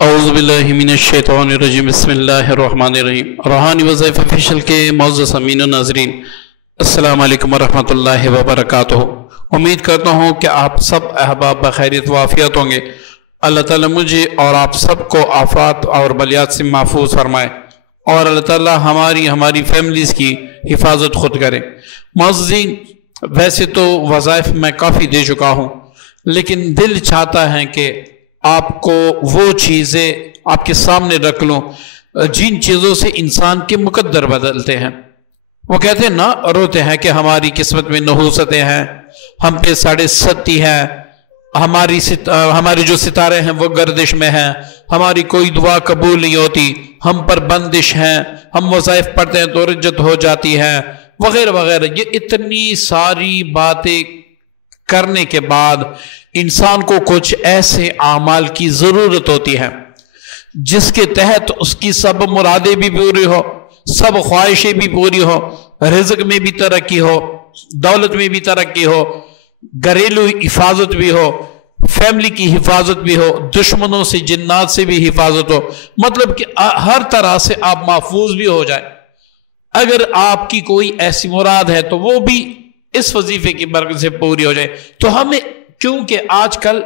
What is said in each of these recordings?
اعوذ باللہ من الشیطان الرجیم بسم اللہ الرحمن الرحیم روحانی وظائف آفیشل کے معزز امین و ناظرین السلام علیکم ورحمۃ اللہ وبرکاتہ۔ امید کرتا ہوں کہ آپ سب احباب بخیریت و عافیت ہوں گے۔ اللہ تعالیٰ مجھے اور آپ سب کو آفات اور بلیات سے محفوظ فرمائے اور اللہ تعالیٰ ہماری فیملیز کی حفاظت خود کرے۔ معززین، ویسے تو وظائف میں کافی دے چکا ہوں، لیکن دل چاہتا ہے کہ آپ کو وہ چیزیں آپ کے سامنے رکھ لوں جن چیزوں سے انسان کے مقدر بدلتے ہیں۔ وہ کہتے ہیں نا، روتے ہیں کہ ہماری قسمت میں نحوستیں ہیں، ہم پہ ساڑھے ستی ہے، ہماری جو ستارے ہیں وہ گردش میں ہیں، ہماری کوئی دعا قبول نہیں ہوتی، ہم پر بندش ہیں، ہم وظائف پڑھتے ہیں تو رجت ہو جاتی ہے، وغیرہ وغیرہ۔ یہ اتنی ساری باتیں کرنے کے بعد انسان کو کچھ ایسے اعمال کی ضرورت ہوتی ہے جس کے تحت اس کی سب مرادیں بھی پوری ہو، سب خواہشیں بھی پوری ہو، رزق میں بھی ترقی ہو، دولت میں بھی ترقی ہو، گھریلو حفاظت بھی ہو، فیملی کی حفاظت بھی ہو، دشمنوں سے جنات سے بھی حفاظت ہو، مطلب کہ ہر طرح سے آپ محفوظ بھی ہو جائے۔ اگر آپ کی کوئی ایسی مراد ہے تو وہ بھی اس وظیفے کی برکت سے پوری ہو جائے۔ تو ہمیں، کیونکہ آج کل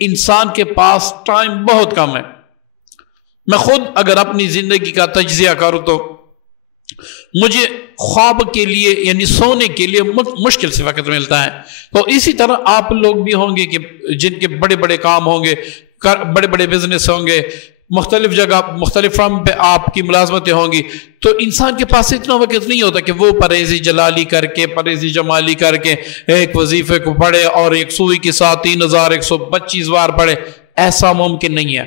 انسان کے پاس ٹائم بہت کم ہے، میں خود اگر اپنی زندگی کا تجزیہ کروں تو مجھے خواب کے لیے یعنی سونے کے لیے مشکل سے وقت ملتا ہے۔ تو اسی طرح آپ لوگ بھی ہوں گے کہ جن کے بڑے بڑے کام ہوں گے، بڑے بڑے بزنس ہوں گے، مختلف جگہ مختلف فرم پہ آپ کی ملازمتیں ہوں گی، تو انسان کے پاس اتنا وقت نہیں ہوتا کہ وہ پرہیزی جلالی کر کے، پرہیزی جمالی کر کے ایک وظیفے کو پڑھے اور ایک سوئی کے ساتھ 3125 بار پڑھے۔ ایسا ممکن نہیں ہے۔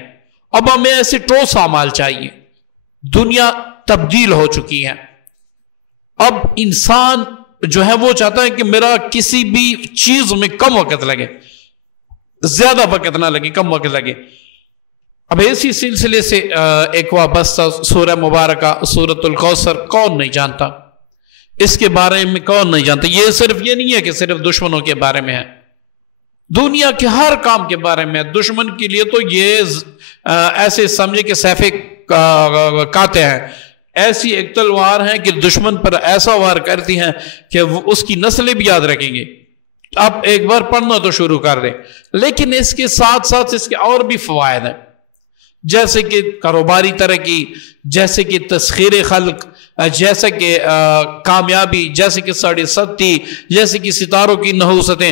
اب ہمیں ایسے ٹھوس اعمال چاہیے۔ دنیا تبدیل ہو چکی ہے۔ اب انسان جو ہے وہ چاہتا ہے کہ میرا کسی بھی چیز میں کم وقت لگے، زیادہ وقت نہ لگے، کم وقت لگے۔ اب اسی سلسلے سے ایک وابستہ سورہ مبارکہ سورۃ الکوثر کون نہیں جانتا؟ اس کے بارے میں کون نہیں جانتا؟ یہ نہیں ہے کہ صرف دشمنوں کے بارے میں ہے، دنیا کے ہر کام کے بارے میں ہے۔ دشمن کے لیے تو یہ ایسے سمجھے کہ سیف کاتے ہیں، ایسی ایک تلوار ہے کہ دشمن پر ایسا وار کرتی ہیں کہ وہ اس کی نسلیں بھی یاد رکھیں گے۔ آپ ایک بار پڑھنا تو شروع کر دیں، لیکن اس کے ساتھ ساتھ اس کے اور بھی فوائد ہیں، جیسے کہ کاروباری ترقی، جیسے کہ تسخیر خلق، جیسے کہ کامیابی، جیسے کہ ساڑھے ستی، جیسے کہ ستاروں کی نحوستیں۔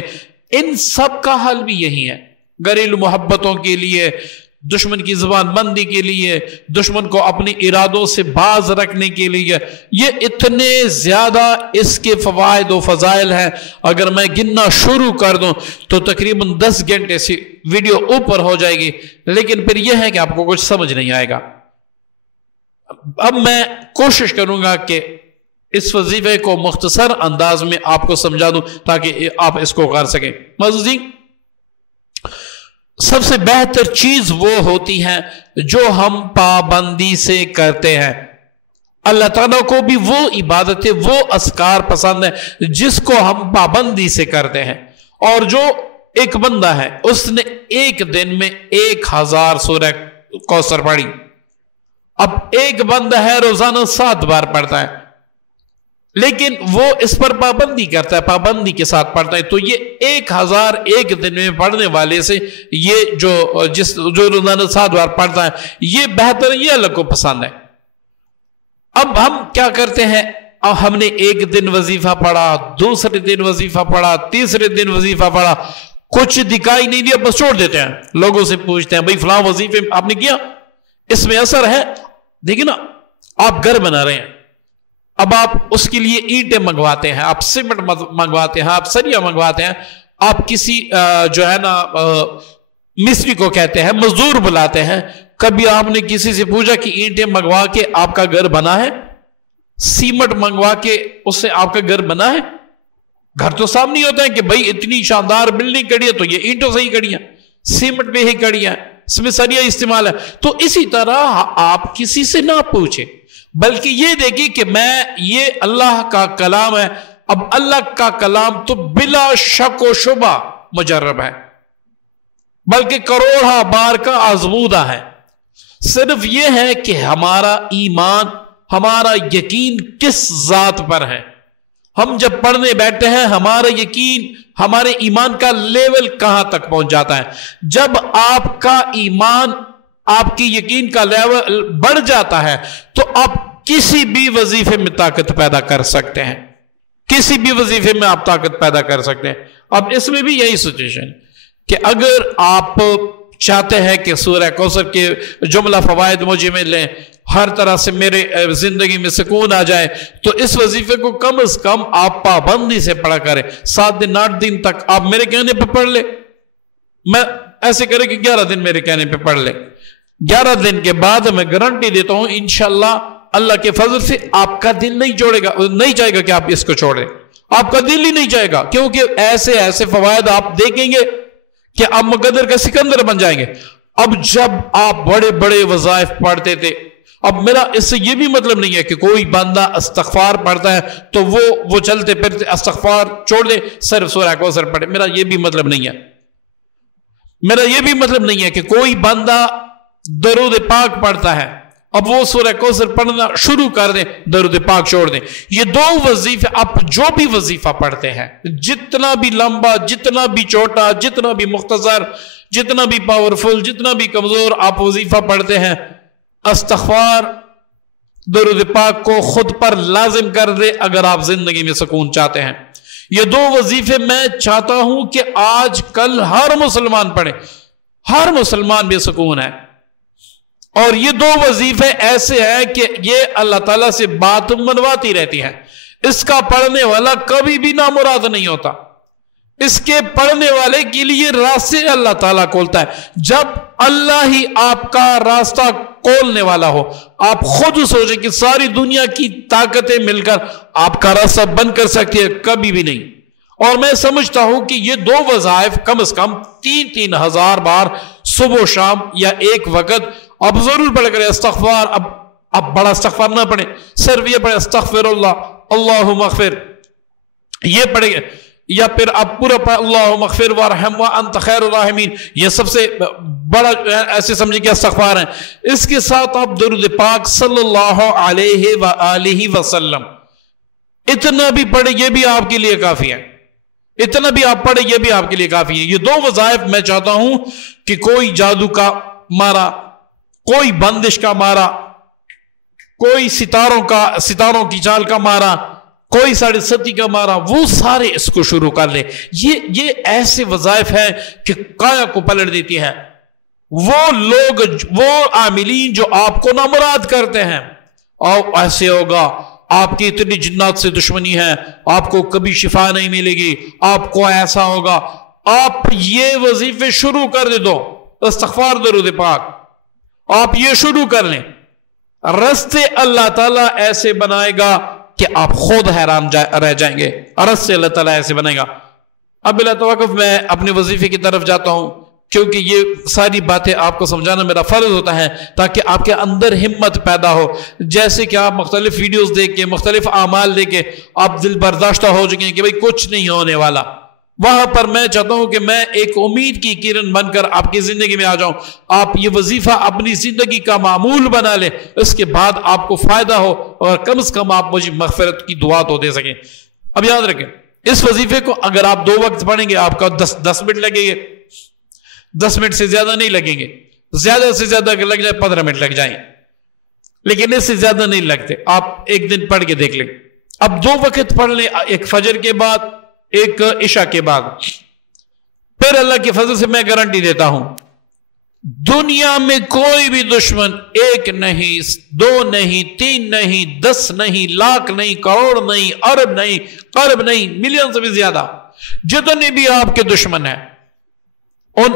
ان سب کا حل بھی یہی ہے، گھریلو محبتوں کے لیے، دشمن کی زبان بندی کے لیے، دشمن کو اپنے ارادوں سے باز رکھنے کے لیے۔ یہ اتنے زیادہ اس کے فوائد و فضائل ہیں، اگر میں گننا شروع کر دوں تو تقریباً 10 گھنٹے سے ویڈیو اوپر ہو جائے گی، لیکن پھر یہ ہے کہ آپ کو کچھ سمجھ نہیں آئے گا۔ اب میں کوشش کروں گا کہ اس وظیفے کو مختصر انداز میں آپ کو سمجھا دوں تاکہ آپ اس کو کر سکیں۔ معززین، سب سے بہتر چیز وہ ہوتی ہے جو ہم پابندی سے کرتے ہیں۔ اللہ تعالیٰ کو بھی وہ عبادتیں، وہ اذکار پسند ہے جس کو ہم پابندی سے کرتے ہیں۔ اور جو ایک بندہ ہے اس نے ایک دن میں 1000 سورہ کوثر پڑھی، اب ایک بندہ ہے روزانہ 7 بار پڑھتا ہے، لیکن وہ اس پر پابندی کرتا ہے، پابندی کے ساتھ پڑھتا ہے، تو یہ 1000 ایک دن میں پڑھنے والے سے یہ جو روزانہ 7 بار پڑھتا ہے یہ بہتر ہے، یہ اللہ کو پسند ہے۔ اب ہم کیا کرتے ہیں؟ ہم نے ایک دن وظیفہ پڑھا، دوسرے دن وظیفہ پڑھا، تیسرے دن وظیفہ پڑھا، کچھ دکھائی نہیں دیا، بس چھوڑ دیتے ہیں۔ لوگوں سے پوچھتے ہیں بھائی فلاں وظیفے آپ نے کیا، اس میں اثر ہے؟ دیکھیں نا، آپ گھر بنا رہے ہیں، اب آپ اس کے لیے اینٹیں منگواتے ہیں، آپ سیمنٹ منگواتے ہیں، آپ سریا منگواتے ہیں، آپ کسی جو ہے نا مستری کو کہتے ہیں، مزدور بلاتے ہیں۔ کبھی آپ نے کسی سے پوچھا کہ اینٹیں منگوا کے آپ کا گھر بنا ہے؟ سیمنٹ منگوا کے اس سے آپ کا گھر بنا ہے؟ گھر تو صاف نہیں ہوتا ہے کہ بھائی اتنی شاندار بلڈنگ کڑی ہے تو یہ اینٹوں سے ہی کڑی ہے، سیمنٹ پہ ہی کڑی ہے، اس میں سریا استعمال ہے۔ تو اسی طرح آپ کسی سے نہ پوچھیں، بلکہ یہ دیکھیں کہ یہ اللہ کا کلام ہے۔ اب اللہ کا کلام تو بلا شک و شبہ مجرب ہے، بلکہ کروڑہ بار کا آزمودہ ہے۔ صرف یہ ہے کہ ہمارا ایمان، ہمارا یقین کس ذات پر ہے۔ ہم جب پڑھنے بیٹھتے ہیں ہمارا یقین، ہمارے ایمان کا لیول کہاں تک پہنچ جاتا ہے۔ جب آپ کا ایمان، آپ کی یقین کا لیول بڑھ جاتا ہے تو آپ کسی بھی وظیفے میں طاقت پیدا کر سکتے ہیں، کسی بھی وظیفے میں آپ طاقت پیدا کر سکتے ہیں۔ اب اس میں بھی یہی سچویشن کہ اگر آپ چاہتے ہیں کہ سورہ کوثر کے جملہ فوائد مجھے ملیں، ہر طرح سے میرے زندگی میں سکون آ جائے، تو اس وظیفے کو کم از کم آپ پابندی سے پڑھا کریں۔ 7 دن 8 دن تک آپ میرے کہنے پہ پڑھ لیں، میں ایسے کریں کہ 11 دن میرے کہنے پہ پڑھ لیں۔ 11 دن کے بعد میں گارنٹی دیتا ہوں انشاءاللہ اللہ کے فضل سے آپ کا دل نہیں چاہے گا کہ آپ اس کو چھوڑیں، آپ کا دل ہی نہیں چاہے گا، کیونکہ ایسے فوائد آپ دیکھیں گے کہ آپ مقدر کا سکندر بن جائیں گے۔ اب جب آپ بڑے بڑے وظائف پڑھتے تھے، اب میرا اس سے یہ بھی مطلب نہیں ہے کہ کوئی بندہ استغفار پڑھتا ہے تو وہ چلتے پھرتے استغفار چھوڑ دے، صرف سورہ کوثر پڑھے، میرا یہ بھی مطلب نہیں ہے۔ میرا یہ بھی مطلب نہیں ہے کہ کوئی بندہ درود پاک پڑھتا ہے، اب وہ سورہ کوثر پڑھنا شروع کر دیں، درود پاک چھوڑ دیں۔ یہ 2 وظیفے، آپ جو بھی وظیفہ پڑھتے ہیں، جتنا بھی لمبا، جتنا بھی چھوٹا، جتنا بھی مختصر، جتنا بھی پاورفل، جتنا بھی کمزور آپ وظیفہ پڑھتے ہیں، استغفار، درود پاک کو خود پر لازم کر دے اگر آپ زندگی میں سکون چاہتے ہیں۔ یہ 2 وظیفے میں چاہتا ہوں کہ آج کل ہر مسلمان پڑھے، ہر مسلمان بے سکون ہے۔ اور یہ 2 وظیفے ایسے ہیں کہ یہ اللہ تعالیٰ سے بات منواتی رہتی ہے۔ اس کا پڑھنے والا کبھی بھی نامراد نہیں ہوتا، اس کے پڑھنے والے کے لیے راستے اللہ تعالیٰ کھولتا ہے۔ جب اللہ ہی آپ کا راستہ کھولنے والا ہو، آپ خود سوچیں کہ ساری دنیا کی طاقتیں مل کر آپ کا راستہ بند کر سکتی ہے، کبھی بھی نہیں۔ اور میں سمجھتا ہوں کہ یہ 2 وظائف کم از کم 3 ہزار بار صبح و شام یا ایک وقت آپ ضرور پڑھ کریں۔ استغفار، اب بڑا استغفار نہ پڑھیں، صرف یہ پڑھیں استغفر اللہ، اللہم اغفر، یہ پڑھیں گے، یا پھر آپ پورا پڑھیں اللہم اغفر وارحم وانت خیر الراحمین، یہ سب سے بڑا ایسے سمجھیں کہ استغفار ہیں۔ اس کے ساتھ آپ درود پاک صلی اللہ علیہ وآلہ وسلم اتنا بھی پڑھیں، یہ بھی آپ کے لیے کافی ہے، اتنا بھی آپ پڑھیں یہ بھی آپ کے لیے کافی ہے۔ یہ 2 وظائف میں چاہتا ہوں کہ کوئی جادو کا مارا، کوئی بندش کا مارا، کوئی ستاروں کی چال کا مارا، کوئی 7.5 کا مارا، وہ سارے اس کو شروع کر لے۔ یہ ایسے وظائف ہیں کہ کایا کو پلٹ دیتی ہے۔ وہ لوگ، وہ عاملین جو آپ کو نامراد کرتے ہیں، اور ایسے ہوگا آپ کی اتنی جنات سے دشمنی ہے، آپ کو کبھی شفا نہیں ملے گی، آپ کو ایسا ہوگا، آپ یہ وظیفے شروع کر دے دو، استغفار، درود پاک، آپ یہ شروع کر لیں، رستے اللہ تعالیٰ ایسے بنائے گا کہ آپ خود حیران رہ جائیں گے، رستے اللہ تعالیٰ ایسے بنائے گا۔ اب بلا توقف میں اپنے وظیفے کی طرف جاتا ہوں، کیونکہ یہ ساری باتیں آپ کو سمجھانا میرا فرض ہوتا ہے تاکہ آپ کے اندر ہمت پیدا ہو۔ جیسے کہ آپ مختلف ویڈیوز دیکھ کے، مختلف اعمال دیکھ کے آپ دل برداشتہ ہو چکے ہیں کہ بھئی کچھ نہیں ہونے والا، وہاں پر میں چاہتا ہوں کہ میں ایک امید کی کرن بن کر آپ کی زندگی میں آ جاؤں، آپ یہ وظیفہ اپنی زندگی کا معمول بنا لیں، اس کے بعد آپ کو فائدہ ہو اور کم از کم آپ مجھے مغفرت کی دعا تو دے سکیں۔ اب یاد رکھیں، اس وظیفے کو اگر آپ 2 وقت پڑھیں گے آپ کا 10 منٹ لگیں گے، 10 منٹ سے زیادہ نہیں لگیں گے، زیادہ سے زیادہ اگر لگ جائے 15 منٹ لگ جائیں، لیکن اس سے زیادہ نہیں لگتے۔ آپ ایک دن پڑھ کے دیکھ لیں۔ اب 2 وقت پڑھ لیں، ایک فجر کے بعد، ایک عشاء کے بعد، پھر اللہ کی فضل سے میں گارنٹی دیتا ہوں دنیا میں کوئی بھی دشمن 1 نہیں، 2 نہیں، 3 نہیں، 10 نہیں، لاکھ نہیں، کروڑ نہیں، ارب نہیں، قرب نہیں، ملین سے بھی زیادہ جتنے بھی آپ کے دشمن ہیں، ان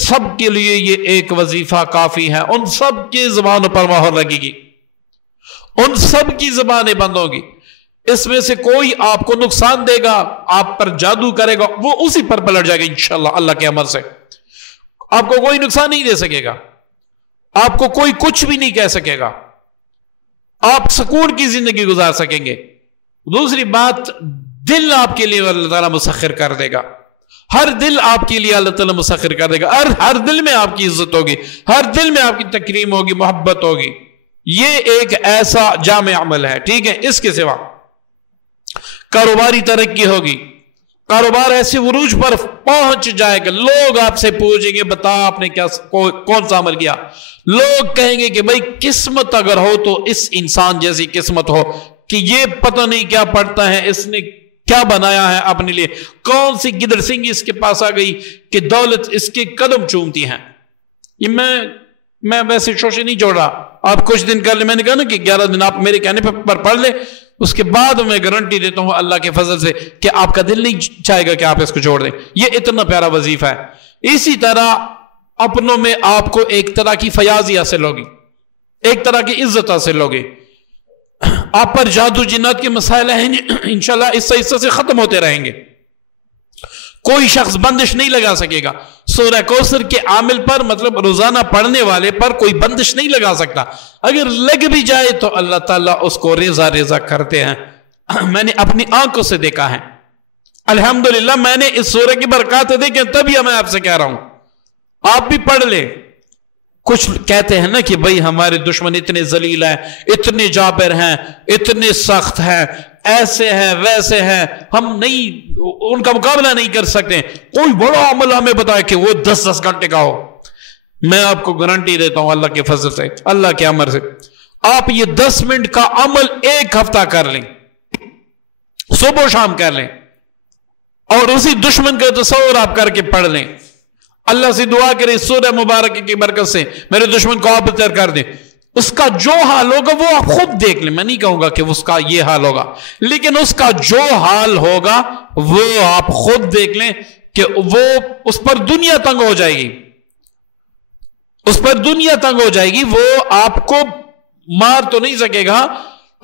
سب کے لیے یہ ایک وظیفہ کافی ہے۔ ان سب کی زبانوں پر مہر لگے گی، ان سب کی زبانیں بند ہوگی، اس میں سے کوئی آپ کو نقصان دے گا، آپ پر جادو کرے گا، وہ اسی پر پلٹ جائے گا انشاءاللہ اللہ کے امر سے۔ آپ کو کوئی نقصان نہیں دے سکے گا، آپ کو کوئی کچھ بھی نہیں کہہ سکے گا، آپ سکون کی زندگی گزار سکیں گے۔ دوسری بات، دل آپ کے لیے اللہ تعالیٰ مسخر کر دے گا۔ ہر دل آپ کے لیے اللہ تعالیٰ مسخر کر دے گا، ہر دل میں آپ کی عزت ہوگی، ہر دل میں آپ کی تکریم ہوگی، محبت ہوگی۔ یہ ایک ایسا جامع عمل ہے، ٹھیک ہے۔ اس کے سوا کاروباری ترقی ہوگی، کاروبار ایسے عروج پر پہنچ جائے گا، لوگ آپ سے پوچھیں گے بتا آپ نے کیا کون سا عمل کیا، لوگ کہیں گے کہ بھائی قسمت اگر ہو تو اس انسان جیسی قسمت ہو کہ یہ پتہ نہیں کیا پڑھتا ہے، اس نے کیا بنایا ہے اپنے لیے، کون سی گدڑ سنگی اس کے پاس آ گئی کہ دولت اس کے قدم چومتی ہیں۔ یہ میں ویسے شوشے نہیں جوڑ رہا، آپ کچھ دن کر لیں، میں نے کہا نا کہ 11 دن آپ میرے کہنے پر پڑھ لیں، اس کے بعد میں گارنٹی دیتا ہوں اللہ کے فضل سے کہ آپ کا دل نہیں چاہے گا کہ آپ اس کو چھوڑ دیں۔ یہ اتنا پیارا وظیفہ ہے۔ اسی طرح اپنوں میں آپ کو ایک طرح کی فیاضی حاصل ہوگی، ایک طرح کی عزت حاصل ہوگی، آپ پر جادو جنات کے مسائل ہیں انشاءاللہ اس سے ختم ہوتے رہیں گے، کوئی شخص بندش نہیں لگا سکے گا۔ سورہ کوثر کے عامل پر، مطلب روزانہ پڑھنے والے پر کوئی بندش نہیں لگا سکتا، اگر لگ بھی جائے تو اللہ تعالیٰ اس کو ریزہ ریزہ کرتے ہیں۔ میں نے اپنی آنکھوں سے دیکھا ہے، الحمدللہ میں نے اس سورہ کی برکات دیکھیں، تبھی میں آپ سے کہہ رہا ہوں آپ بھی پڑھ لیں۔ کچھ کہتے ہیں نا کہ بھئی ہمارے دشمن اتنے ذلیل ہیں، اتنے جابر ہیں، اتنے سخت ہیں، ایسے ہیں ویسے ہیں، ہم نہیں ان کا مقابلہ نہیں کر سکتے، کوئی بڑا عمل ہمیں بتائے کہ وہ 10 گھنٹے کا ہو۔ میں آپ کو گارنٹی دیتا ہوں اللہ کے فضل سے، اللہ کے امر سے، آپ یہ 10 منٹ کا عمل 1 ہفتہ کر لیں، صبح و شام کر لیں، اور اسی دشمن کا تصور آپ کر کے پڑھ لیں۔ اللہ سے دعا کریں سورہ مبارک کی برکت سے میرے دشمن کو آپ بتر کر دیں، اس کا جو حال ہوگا وہ آپ خود دیکھ لیں۔ میں نہیں کہوں گا کہ اس کا یہ حال ہوگا، لیکن اس کا جو حال ہوگا وہ آپ خود دیکھ لیں کہ وہ اس پر دنیا تنگ ہو جائے گی، اس پر دنیا تنگ ہو جائے گی، وہ آپ کو مار تو نہیں سکے گا،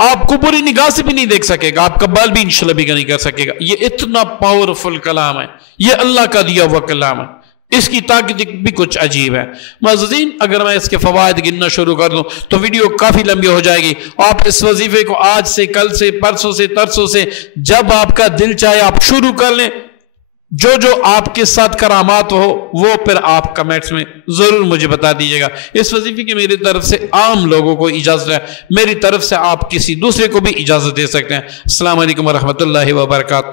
آپ کو پوری نگاہ سے بھی نہیں دیکھ سکے گا، آپ کا بال بھی انشاءاللہ بھی نہیں کر سکے گا۔ یہ اتنا پاورفل کلام ہے، یہ اللہ کا دیا ہوا کلام ہے، اس کی طاقت بھی کچھ عجیب ہے۔ معززین، اگر میں اس کے فوائد گننا شروع کر دوں تو ویڈیو کافی لمبی ہو جائے گی۔ آپ اس وظیفے کو آج سے، کل سے، پرسوں سے، ترسوں سے، جب آپ کا دل چاہے آپ شروع کر لیں۔ جو آپ کے ساتھ کرامات ہو وہ پھر آپ کمنٹس میں ضرور مجھے بتا دیجیے گا۔ اس وظیفے کی میری طرف سے عام لوگوں کو اجازت ہے، میری طرف سے آپ کسی دوسرے کو بھی اجازت دے سکتے ہیں۔ السلام علیکم ورحمۃ اللہ وبرکاتہ۔